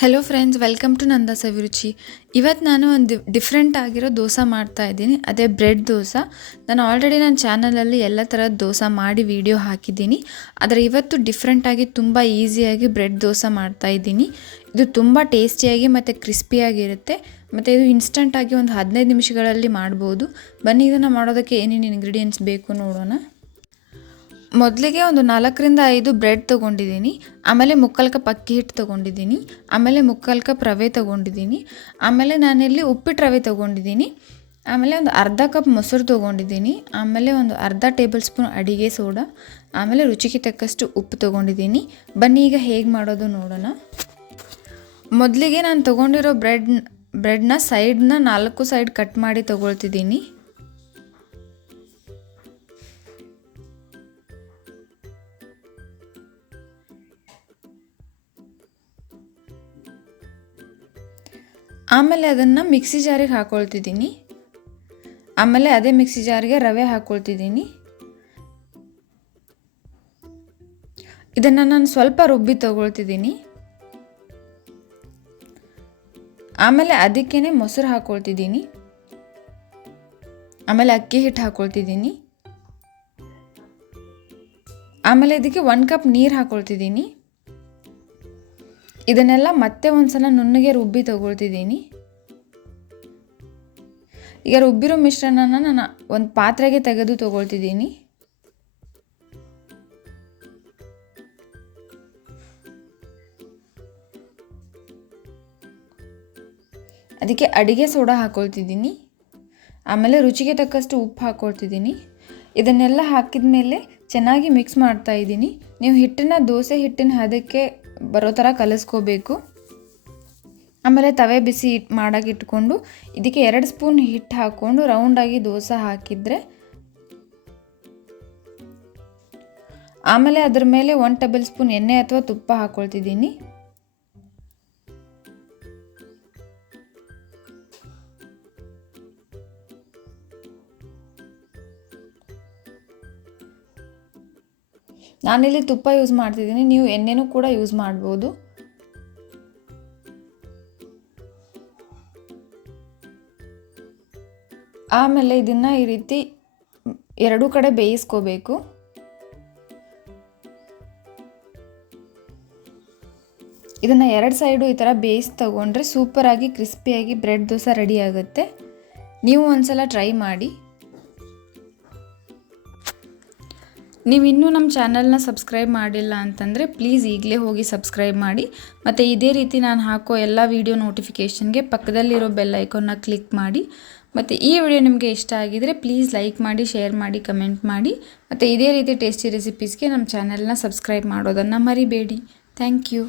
Hello friends, welcome to ನಂದಾಸ್ ಅಭಿರುಚಿ. ಇವತ್ತು ನಾನು ಒಂದು ಡಿಫ್ರೆಂಟ್ ಆಗಿರೋ ದೋಸೆ ಮಾಡ್ತಾ ಇದ್ದೀನಿ. ಅದೇ ಬ್ರೆಡ್ ದೋಸೆ. ನಾನು ಆಲ್ರೆಡಿ ನನ್ನ ಚಾನಲಲ್ಲಿ ಎಲ್ಲ ಥರದ ದೋಸೆ ಮಾಡಿ ವಿಡಿಯೋ ಹಾಕಿದ್ದೀನಿ. ಆದರೆ ಇವತ್ತು ಡಿಫ್ರೆಂಟಾಗಿ ತುಂಬ ಈಸಿಯಾಗಿ ಬ್ರೆಡ್ ದೋಸೆ ಮಾಡ್ತಾ ಇದ್ದೀನಿ. ಇದು ತುಂಬ ಟೇಸ್ಟಿಯಾಗಿ ಮತ್ತು ಕ್ರಿಸ್ಪಿಯಾಗಿರುತ್ತೆ. ಮತ್ತು ಇದು ಇನ್ಸ್ಟಂಟಾಗಿ ಒಂದು 15 ನಿಮಿಷಗಳಲ್ಲಿ ಮಾಡ್ಬೋದು. ಬನ್ನಿ ಇದನ್ನು ಮಾಡೋದಕ್ಕೆ ಏನೇನು ಇಂಗ್ರೀಡಿಯೆಂಟ್ಸ್ ಬೇಕು ನೋಡೋಣ. ಮೊದಲಿಗೆ ಒಂದು 4ರಿಂದ 5 ಬ್ರೆಡ್ ತೊಗೊಂಡಿದ್ದೀನಿ. ಆಮೇಲೆ ಮುಕ್ಕಾಲು ಕಪ್ ಅಕ್ಕಿ ಹಿಟ್ಟು ತೊಗೊಂಡಿದ್ದೀನಿ. ಆಮೇಲೆ ಮುಕ್ಕಾಲು ಕಪ್ ರವೆ ತೊಗೊಂಡಿದ್ದೀನಿ. ಆಮೇಲೆ ನಾನಿಲ್ಲಿ ಉಪ್ಪಿಟ್ಟು ರವೆ ತೊಗೊಂಡಿದ್ದೀನಿ. ಆಮೇಲೆ ಒಂದು ಅರ್ಧ ಕಪ್ ಮೊಸರು ತೊಗೊಂಡಿದ್ದೀನಿ. ಆಮೇಲೆ ಒಂದು ಅರ್ಧ ಟೇಬಲ್ ಸ್ಪೂನ್ ಅಡಿಗೆ ಸೋಡಾ. ಆಮೇಲೆ ರುಚಿಗೆ ತಕ್ಕಷ್ಟು ಉಪ್ಪು ತೊಗೊಂಡಿದ್ದೀನಿ. ಬನ್ನಿ ಈಗ ಹೇಗೆ ಮಾಡೋದು ನೋಡೋಣ. ಮೊದಲಿಗೆ ನಾನು ತೊಗೊಂಡಿರೋ ಬ್ರೆಡ್ನ ಸೈಡ್ನ 4 ಸೈಡ್ ಕಟ್ ಮಾಡಿ ತೊಗೊಳ್ತಿದ್ದೀನಿ. ಆಮೇಲೆ ಅದನ್ನು ಮಿಕ್ಸಿ ಜಾರಿಗೆ ಹಾಕ್ಕೊಳ್ತಿದ್ದೀನಿ. ಆಮೇಲೆ ಅದೇ ಮಿಕ್ಸಿ ಜಾರಿಗೆ ರವೆ ಹಾಕ್ಕೊಳ್ತಿದ್ದೀನಿ. ಇದನ್ನು ನಾನು ಸ್ವಲ್ಪ ರುಬ್ಬಿ ತಗೊಳ್ತಿದ್ದೀನಿ. ಆಮೇಲೆ ಅದಕ್ಕೇ ಮೊಸರು ಹಾಕ್ಕೊಳ್ತಿದ್ದೀನಿ. ಆಮೇಲೆ ಅಕ್ಕಿ ಹಿಟ್ಟು ಹಾಕ್ಕೊಳ್ತಿದ್ದೀನಿ. ಆಮೇಲೆ ಇದಕ್ಕೆ 1 ಕಪ್ ನೀರು ಹಾಕ್ಕೊಳ್ತಿದ್ದೀನಿ. ಇದನ್ನೆಲ್ಲ ಮತ್ತೆ ಒಂದ್ಸಲ ನುಣ್ಣಗೆ ರುಬ್ಬಿ ತಗೊಳ್ತಿದ್ದೀನಿ. ಈಗ ರುಬ್ಬಿರೋ ಮಿಶ್ರಣನ ನಾನು ಒಂದು ಪಾತ್ರೆಗೆ ತೆಗೆದು ತಗೊಳ್ತಿದ್ದೀನಿ. ಅದಕ್ಕೆ ಅಡಿಗೆ ಸೋಡಾ ಹಾಕ್ಕೊಳ್ತಿದ್ದೀನಿ. ಆಮೇಲೆ ರುಚಿಗೆ ತಕ್ಕಷ್ಟು ಉಪ್ಪು ಹಾಕ್ಕೊಳ್ತಿದ್ದೀನಿ. ಇದನ್ನೆಲ್ಲ ಹಾಕಿದ ಮೇಲೆ ಚೆನ್ನಾಗಿ ಮಿಕ್ಸ್ ಮಾಡ್ತಾ ಇದ್ದೀನಿ. ನೀವು ಹಿಟ್ಟನ್ನು ದೋಸೆ ಹಿಟ್ಟಿನ ಹದಕ್ಕೆ ಬರೋ ಥರ ಕಲಿಸ್ಕೋಬೇಕು. ಆಮೇಲೆ ತವೆ ಬಿಸಿ ಮಾಡೋಕೆ ಇಟ್ಕೊಂಡು ಇದಕ್ಕೆ 2 ಸ್ಪೂನ್ ಹಿಟ್ಟು ಹಾಕ್ಕೊಂಡು ರೌಂಡಾಗಿ ದೋಸೆ ಹಾಕಿದರೆ, ಆಮೇಲೆ ಅದ್ರ ಮೇಲೆ 1 ಟೇಬಲ್ ಸ್ಪೂನ್ ಎಣ್ಣೆ ಅಥವಾ ತುಪ್ಪ ಹಾಕ್ಕೊಳ್ತಿದ್ದೀನಿ. ನಾನಿಲ್ಲಿ ತುಪ್ಪ ಯೂಸ್ ಮಾಡ್ತಿದ್ದೀನಿ. ನೀವು ಎಣ್ಣೆನೂ ಕೂಡ ಯೂಸ್ ಮಾಡ್ಬೋದು. ಆಮೇಲೆ ಇದನ್ನು ಈ ರೀತಿ 2 ಕಡೆ ಬೇಯಿಸ್ಕೋಬೇಕು. ಇದನ್ನು 2 ಸೈಡು ಈ ಥರ ಬೇಯಿಸಿ ತಗೊಂಡ್ರೆ ಸೂಪರಾಗಿ ಕ್ರಿಸ್ಪಿಯಾಗಿ ಬ್ರೆಡ್ ದೋಸೆ ರೆಡಿ ಆಗುತ್ತೆ. ನೀವು ಒಂದ್ಸಲ ಟ್ರೈ ಮಾಡಿ. ನೀವು ಇನ್ನೂ ನಮ್ಮ ಚಾನಲ್ನ ಸಬ್ಸ್ಕ್ರೈಬ್ ಮಾಡಿಲ್ಲ ಅಂತಂದರೆ ಪ್ಲೀಸ್ ಈಗಲೇ ಹೋಗಿ ಸಬ್ಸ್ಕ್ರೈಬ್ ಮಾಡಿ. ಮತ್ತು ಇದೇ ರೀತಿ ನಾನು ಹಾಕೋ ಎಲ್ಲ ವೀಡಿಯೋ ನೋಟಿಫಿಕೇಷನ್ಗೆ ಪಕ್ಕದಲ್ಲಿರೋ ಬೆಲ್ ಐಕಾನ್ನ ಕ್ಲಿಕ್ ಮಾಡಿ. ಮತ್ತು ಈ ವಿಡಿಯೋ ನಿಮಗೆ ಇಷ್ಟ ಆಗಿದರೆ ಪ್ಲೀಸ್ ಲೈಕ್ ಮಾಡಿ, ಶೇರ್ ಮಾಡಿ, ಕಮೆಂಟ್ ಮಾಡಿ. ಮತ್ತು ಇದೇ ರೀತಿ ಟೇಸ್ಟಿ ರೆಸಿಪೀಸ್ಗೆ ನಮ್ಮ ಚಾನಲ್ನ ಸಬ್ಸ್ಕ್ರೈಬ್ ಮಾಡೋದನ್ನು ಮರಿಬೇಡಿ. Thank you.